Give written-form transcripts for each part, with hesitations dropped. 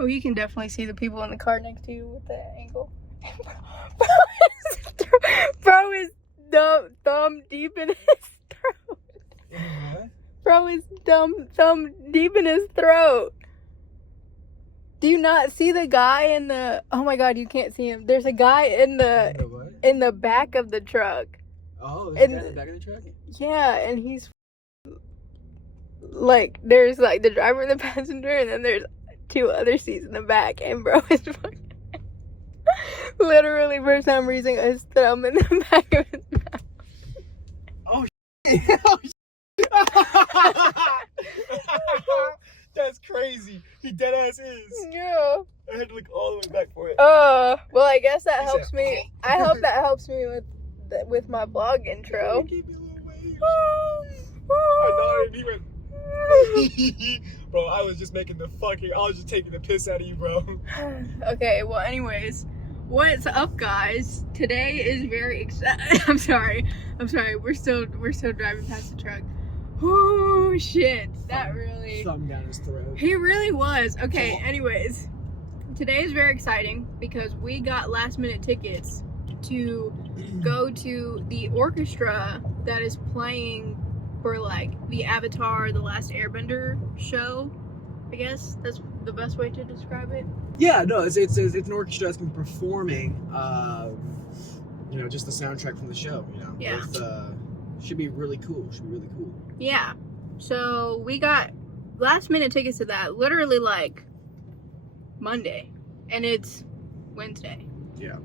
Oh, you can definitely see the people in the car next to you with that angle. Bro is thumb deep in his throat. What? Bro is thumb deep in his throat. Do you not see the guy in the... Oh my god, you can't see him. There's a guy in the back of the truck. Oh, there's a guy in the back of the truck? Yeah, and he's... Like, there's like the driver and the passenger, and then there's 2 other seats in the back, and bro is fucking... Literally, for some reason, his thumb in the back of his mouth. Oh, that's crazy. He dead ass is. Yeah. I had to look all the way back for it. Well, I guess that helps me. I hope that helps me with my vlog intro. Give me a little wave. I know, he went. Bro, I was just making I was just taking the piss out of you, bro. Okay, well, anyways, what's up, guys? Today is very exciting. I'm sorry. We're still driving past the truck. Oh shit, that really. Thumb down his throat. He really was. Okay, anyways, today is very exciting because we got last minute tickets to go to the orchestra that is playing for like the Avatar: The Last Airbender show. I guess that's the best way to describe it. Yeah, no, it's an orchestra that's been performing, just the soundtrack from the show. Yeah. Should be really cool. Yeah. So we got last minute tickets to that literally like Monday, and it's Wednesday. Yeah.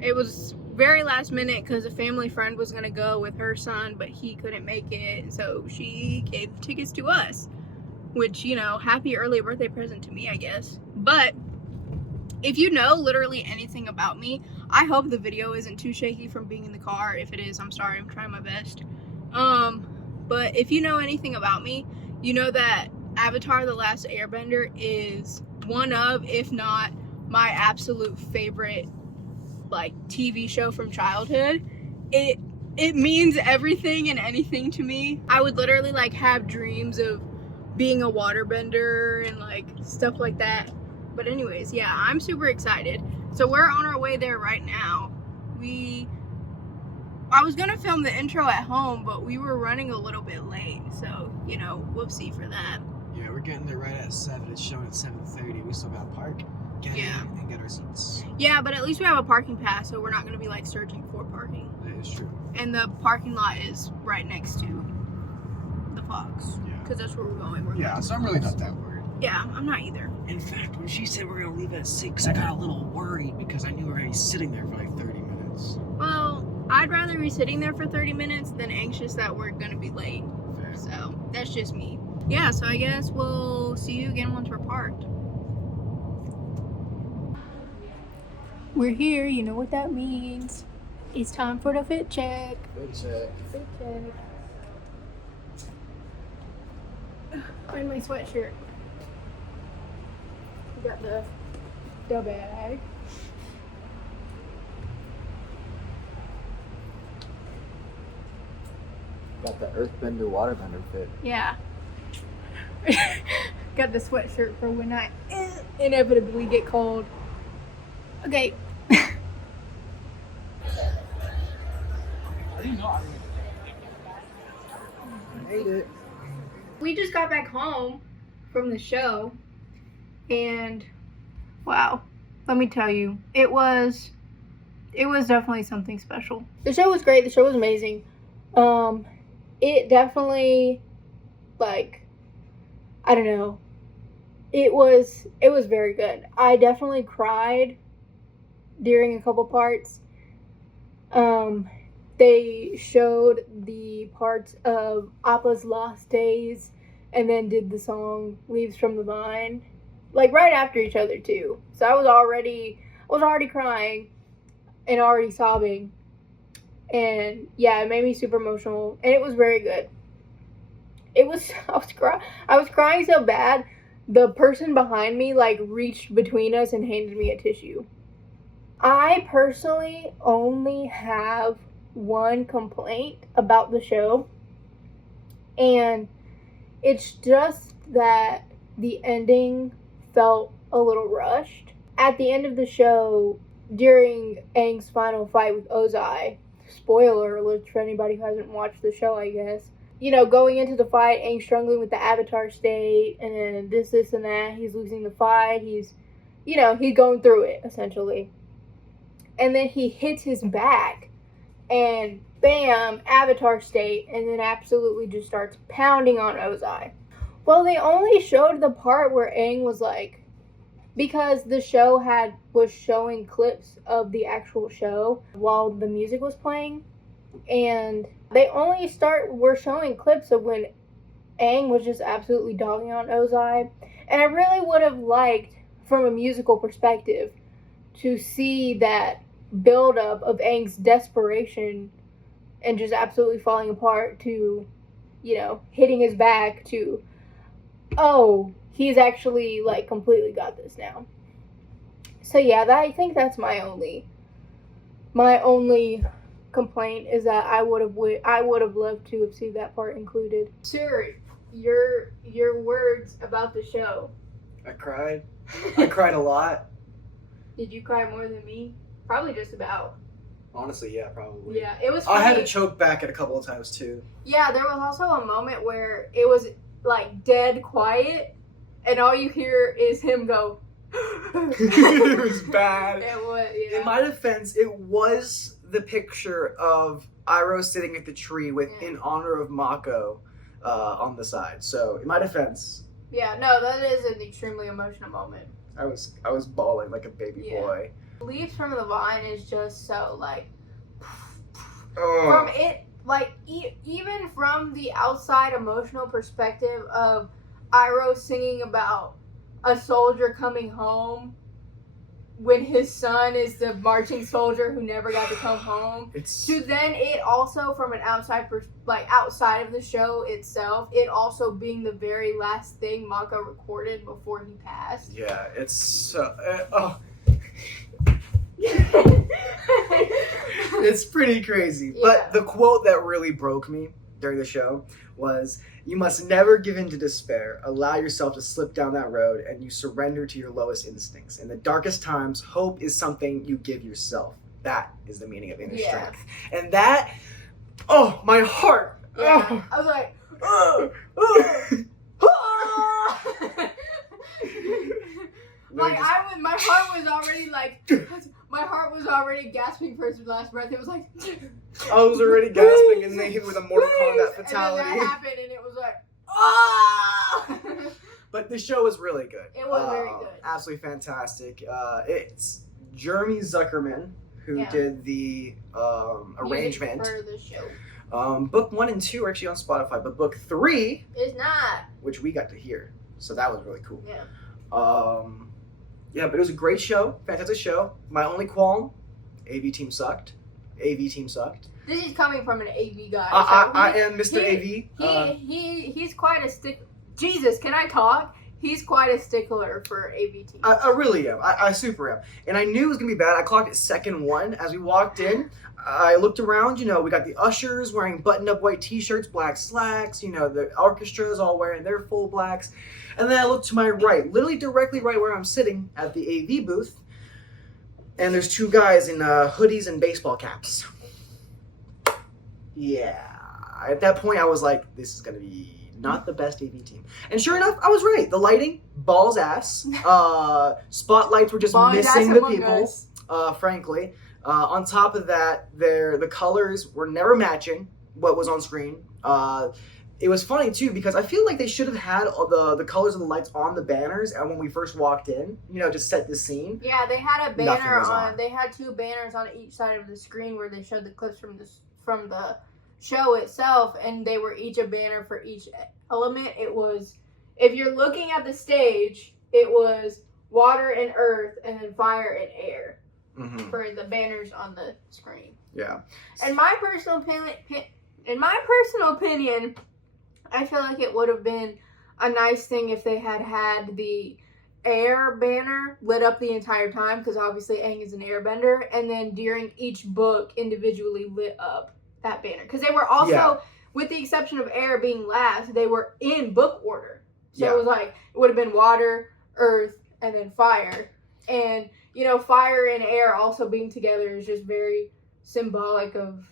It was very last minute because a family friend was gonna go with her son, but he couldn't make it, so she gave the tickets to us, which, happy early birthday present to me, I guess. But if you know literally anything about me, I hope the video isn't too shaky from being in the car. If it is, I'm sorry, I'm trying my best. But if you know anything about me, you know that Avatar: The Last Airbender is one of, if not my absolute favorite like TV show from childhood. It means everything and anything to me. I would literally like have dreams of being a waterbender and like stuff like that. But anyways, yeah, I'm super excited. So we're on our way there right now. I was gonna film the intro at home, but we were running a little bit late, so whoopsie for that. Yeah, we're getting there right at 7. It's showing at 7:30. We still gotta park, get in, and get our seats. Yeah, but at least we have a parking pass, so we're not gonna be like searching for parking. That is true. And the parking lot is right next to the Fox. Yeah. Because that's where we're going. So I'm really not that worried. Yeah, I'm not either. In fact, when she said we're gonna leave at 6, I got a little worried because I knew we were gonna be sitting there for like 30 minutes. Well, I'd rather be sitting there for 30 minutes than anxious that we're gonna be late. Fair. So that's just me. Yeah, so I guess we'll see you again once we're parked. We're here, you know what that means. It's time for the fit check. Fit check. Fit check. Find my sweatshirt. We got the bag. Got the earthbender, waterbender fit. Yeah. Got the sweatshirt for when I inevitably get cold. Okay. I didn't know I Hate it. We just got back home from the show, and wow, let me tell you, it was definitely something special. The show was great. The show was amazing. It definitely, like, I don't know, it was very good. I definitely cried during a couple parts. They showed the parts of Appa's Lost Days and then did the song Leaves from the Vine, like right after each other too. So I was already crying and already sobbing. And yeah, it made me super emotional, and it was very good. I was crying so bad, the person behind me like reached between us and handed me a tissue. I personally only have one complaint about the show, and it's just that the ending felt a little rushed. At the end of the show, during Aang's final fight with Ozai, spoiler alert for anybody who hasn't watched the show, I guess. You know, going into the fight, Aang's struggling with the Avatar state, and then this, and that. He's losing the fight. He's going through it, essentially. And then he hits his back, and bam, Avatar state, and then absolutely just starts pounding on Ozai. Well, they only showed the part where Aang was like, because the show was showing clips of the actual show while the music was playing, and they only were showing clips of when Aang was just absolutely dogging on Ozai. And I really would have liked, from a musical perspective, to see that build-up of Aang's desperation and just absolutely falling apart to, hitting his back to, oh, he's actually, completely got this now. So, yeah, I think that's my only complaint, is that I would have loved to have seen that part included. Sir, your words about the show. I cried. I cried a lot. Did you cry more than me? Probably just about. Honestly, yeah, probably. Yeah, it was funny. I had to choke back at a couple of times, too. Yeah, there was also a moment where it was, dead quiet, and all you hear is him go. It was bad. It was, yeah. In my defense, it was the picture of Iroh sitting at the tree in honor of Mako on the side. So, in my defense. Yeah, no, that is an extremely emotional moment. I was bawling like a baby boy. Leaves from the Vine is just so, oh. From it, even from the outside emotional perspective of Iroh singing about a soldier coming home when his son is the marching soldier who never got to come home. To then it also, from an outside outside of the show itself, it also being the very last thing Mako recorded before he passed. Yeah, it's so... It's pretty crazy. Yeah. But the quote that really broke me during the show was, "You must never give in to despair. Allow yourself to slip down that road, and you surrender to your lowest instincts. In the darkest times, hope is something you give yourself." That is the meaning of inner strength. And that, oh, my heart. Yeah. Oh. I was like, oh, oh, oh. My heart was already gasping for his last breath. It was like, I was already gasping, and then hit with a Mortal Kombat fatality. And then that happened, and it was like, oh! But the show was really good. It was very good. Absolutely fantastic. It's Jeremy Zuckerman who did the arrangement for the show. Book 1 and 2 are actually on Spotify, but book 3 is not, which we got to hear. So that was really cool. Yeah. Yeah, but it was a great show, fantastic show. My only qualm, AV team sucked. This is coming from an AV guy. I am Mr. AV. He's quite a stick. Jesus, can I talk? He's quite a stickler for AV teams. I really am. I super am. And I knew it was going to be bad. I clocked it second one. As we walked in, I looked around. We got the ushers wearing buttoned-up white t-shirts, black slacks. The orchestra's all wearing their full blacks. And then I looked to my right, literally directly right where I'm sitting at the AV booth. And there's two guys in hoodies and baseball caps. Yeah. At that point, I was like, this is going to be not the best AV team. And sure enough, I was right. The lighting, balls ass. Spotlights were just missing the people, frankly. On top of that, the colors were never matching what was on screen. It was funny, too, because I feel like they should have had the colors of the lights on the banners and when we first walked in, just set the scene. Yeah, they had a banner on. They had two banners on each side of the screen where they showed the clips from the show itself, and they were each a banner for each element. It was, if you're looking at the stage, it was water and earth, and then fire and air for the banners on the screen. Yeah. In my personal opinion, I feel like it would have been a nice thing if they had the air banner lit up the entire time, because obviously Aang is an airbender, and then during each book individually lit up that banner, because they were also, with the exception of air being last, they were in book order. So it was like, it would have been water, earth, and then fire. And, you know, fire and air also being together is just very symbolic of,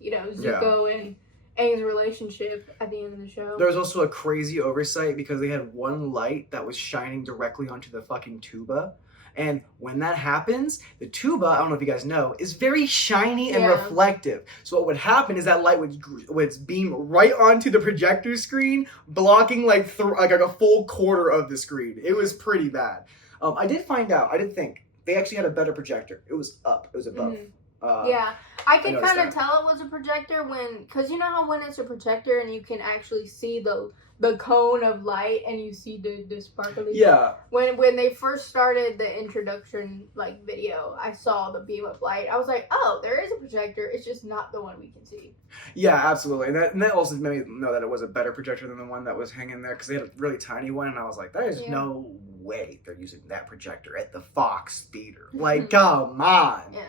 you know, Zuko and Aang's relationship at the end of the show. There was also a crazy oversight because they had one light that was shining directly onto the fucking tuba. And when that happens, the tuba, I don't know if you guys know, is very shiny and reflective. So what would happen is that light would beam right onto the projector screen, blocking like a full quarter of the screen. It was pretty bad. I did think, they actually had a better projector. It was up. It was above. Yeah, I could kind of tell it was a projector because you know how when it's a projector and you can actually see the cone of light and you see the sparkly. Yeah. When they first started the introduction like video, I saw the beam of light. I was like, oh, there is a projector. It's just not the one we can see. Yeah, absolutely. And that also made me know that it was a better projector than the one that was hanging there because they had a really tiny one, and I was like, there is no way they're using that projector at the Fox Theater. Like, come on. Yeah.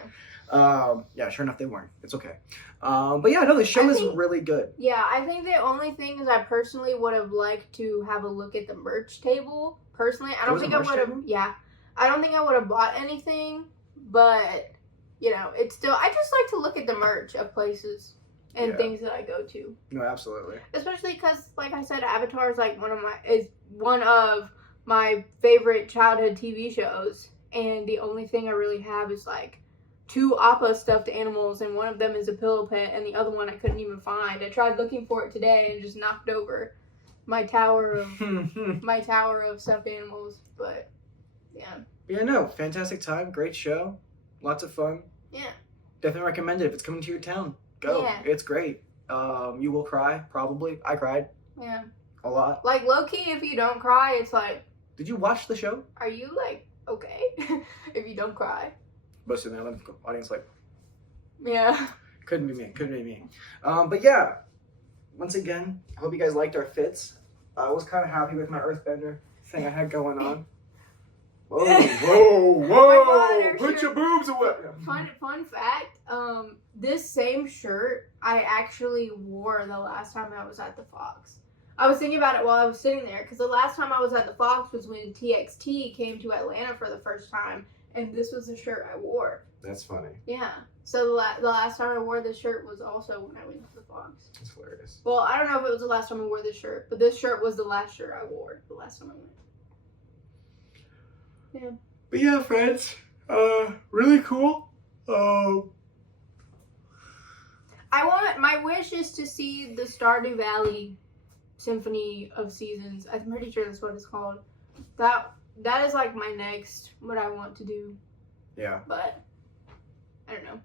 Sure enough, they weren't. It's okay. But yeah, no, the show is really good. Yeah, I think the only thing is I personally would have liked to have a look at the merch table. Personally, I don't think I would have. Yeah, I don't think I would have bought anything, but you know, it's still. I just like to look at the merch of places and things that I go to. No, absolutely. Especially because, like I said, Avatar is like one of my favorite childhood TV shows, and the only thing I really have is like 2 Appa stuffed animals, and one of them is a pillow pet, and the other one I couldn't even find. I tried looking for it today and just knocked over my tower of stuffed animals. But yeah. Yeah, no, fantastic time, great show, lots of fun. Yeah. Definitely recommend it if it's coming to your town. Go. Yeah. It's great. You will cry, probably. I cried. Yeah. A lot. Like low key, if you don't cry, it's like. Did you watch the show? Are you like okay if you don't cry? Most of the audience like, yeah, couldn't be me. But yeah, once again, I hope you guys liked our fits. I was kind of happy with my Earthbender thing I had going on. Whoa! God, Put your boobs away. Fun fact: this same shirt I actually wore the last time I was at the Fox. I was thinking about it while I was sitting there because the last time I was at the Fox was when TXT came to Atlanta for the first time. And this was the shirt I wore. That's funny. Yeah. So the last time I wore this shirt was also when I went to the Fox. That's hilarious. Well, I don't know if it was the last time I wore this shirt, but this shirt was the last shirt I wore the last time I went. Yeah. But yeah, friends, really cool. My wish is to see the Stardew Valley Symphony of Seasons. I'm pretty sure that's what it's called. That is like my next, what I want to do. Yeah. But, I don't know.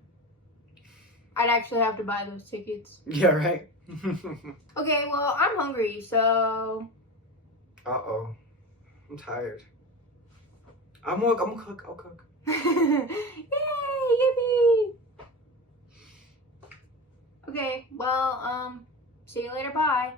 I'd actually have to buy those tickets. Yeah, right? Okay, well, I'm hungry, so... Uh-oh. I'm tired. I'm gonna cook. I'll cook. Yay! Yippee! Okay, well, see you later. Bye.